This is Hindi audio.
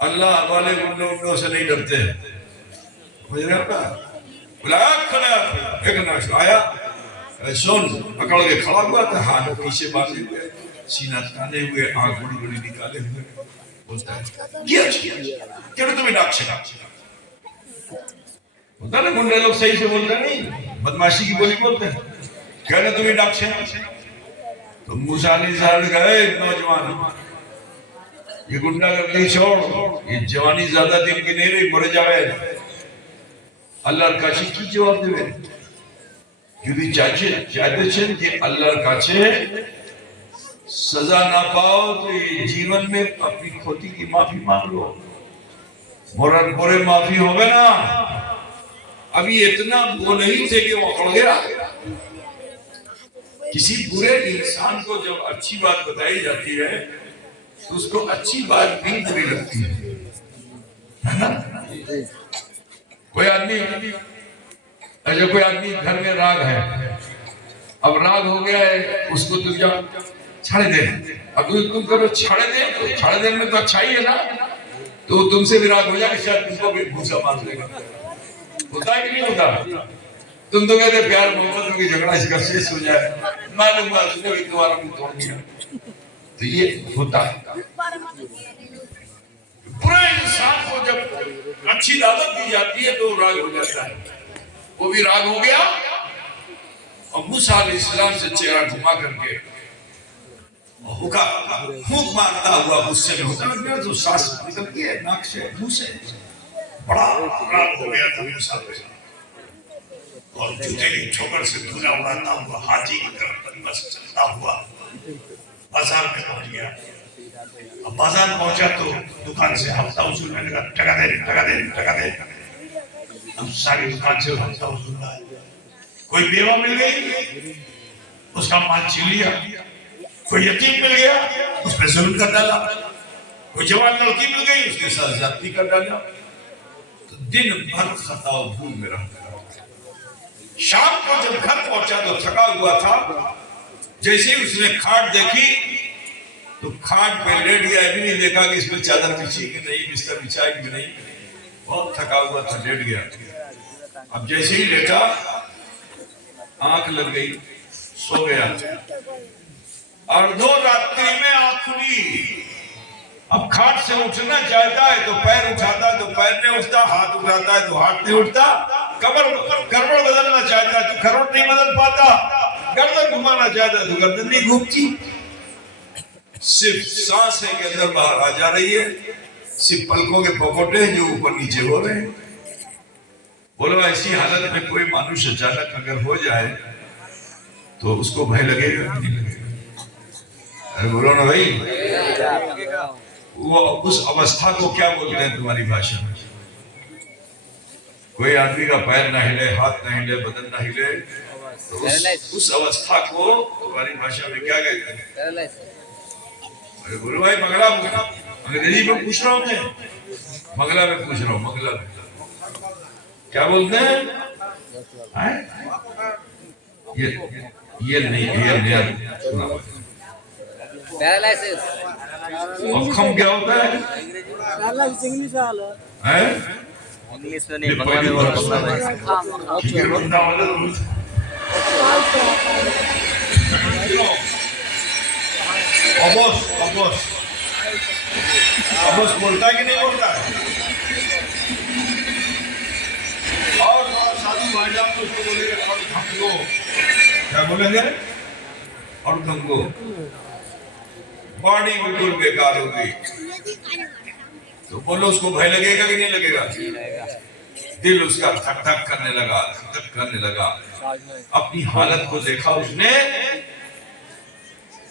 अल्लाह वाले गुंडों से नहीं डरते हैं। समझ रहे हो ना? एक नाश आया, सुन पकड़ के खड़ा हुआ था, हाथ पीछे बांधे हुए, सीना ताने हुए, आंख बड़ी बड़ी निकाले हुए, बोलता है क्या तुम्हें डाक से होता ना, गुंडे लोग सही से बोलते नहीं, बदमाशी की बोली बोलते हैं। कहना तुम्हें डाक से तो मूसा अलैहिस्सलाम गए, नौजवान ये गुंडागर्दी छोड़, ये जवानी ज्यादा दिन की नहीं रही, मर जावे। আল্লাহর কাছে কি জবাব দেবেন? যদি চাইতেছেন যে আল্লাহর কাছে सजा ना पाओ तो ये जीवन में अपनी खोती की माफी मांग लो, मरण पर माफी होगा ना। अभी इतना बोल ही थे कि वो अकड़ गया। किसी बुरे इंसान को जब अच्छी बात बताई जाती है तो उसको अच्छी बात भी बुरी लगती है ना। कोई आदमी घर में राग है, अब राग हो गया है, उसको तुम जब छाड़े दे, अब तुम करो छाड़े दे, तो छाड़े देने में तो अच्छा ही है ना, तो तुमसे भी राग हो जाए, शायद तुमको भी भूसा मार देगा। होता है कि नहीं होता? तुम तो कहते प्यार मोहब्बत में झगड़ा इसका शेष हो जाए, मालूम उसने भी तुम्हारा मुंह तोड़ दिया, तो ये होता है। पूरे इंसान को जब अच्छी दावत दी जाती है तो राग हो जाता है, वो भी राग हो गया और मूसा अलैहिस्सलाम से चेहरा घुमा करके फूंक मारता हुआ गुस्से में होता है, तो सांस निकलती है नाक से, मुंह से, बड़ा राग हो गया था मूसा पे, और जूते की ठोकर से धूला उड़ाता हुआ हाथी की तरफ बस चलता हुआ बाजार में पहुंच गया। अब बाजार पहुंचा तो दुकान से हफ्ता वसूलने लगा, टका दे। अब सारी दुकान से हफ्ता वसूल रहा है। कोई बेवा मिल गई, उसका माल छीन लिया, कोई यतीम मिल गया, उस पर जुल्म कर डाला, कोई जवान लड़की मिल गई, उसके साथ ज्यादती कर डाला। तो दिन भर खता भूल में रहा। शाम को जब घर पहुंचा तो थका हुआ था, जैसे ही उसने खाट देखी तो खाट पे लेट गया, भी नहीं देखा कि इसमें चादर बिछी कि नहीं, बिस्तर बिछा कि नहीं, बहुत थका हुआ था, लेट गया। अब जैसे ही लेटा आंख लग गई, सो गया, और 2 रात्रि में आंख खुली। अब खाट से उठना चाहता है तो पैर उठाता है तो पैर नहीं उठता, हाथ उठाता है तो हाथ नहीं उठता, करवट बदलना चाहता है तो करवट नहीं बदल पाता, गर्दन घुमाना चाहता है तो गर्दन नहीं घूमती। सिर्फ सांसें के अंदर बाहर आ जा रही है, सिर्फ पलकों के पकोटे जो ऊपर नीचे हो रहे हैं। बोलो ऐसी हालत में कोई मनुष्य अचानक अगर हो जाए तो उसको भय लगेगा नहीं लगेगा? अरे बोलो ना भाई, वो उस अवस्था को क्या बोलते हैं तुम्हारी भाषा में? कोई आदमी का पैर ना हिले, हाथ ना हिले, बदन ना हिले, तो उस अवस्था को तुम्हारी भाषा में क्या कहते हैं? अरे बोलो भाई, मंगला अंग्रेजी में पूछ रहा हूँ मैं, मंगला में पूछ रहा हूँ, मंगला में क्या बोलते हैं? ये नहीं, ये नया सुना। पैरालिसिस अखम क्या होता है? इंग्लिश में नहीं, बंगला में बोलो, बंगला में। ठीक है, बंदा वाला अबोस बोलता है कि नहीं बोलता है? और साधु भाईजान तो उसको बोलेंगे और धंगो, क्या बोलेंगे? और धंगो, बॉडी बिल्कुल बेकार हो गई। तो बोलो उसको भय लगेगा कि नहीं लगेगा? दिल उसका धक धक करने लगा, धक धक करने लगा। अपनी हालत को देखा उसने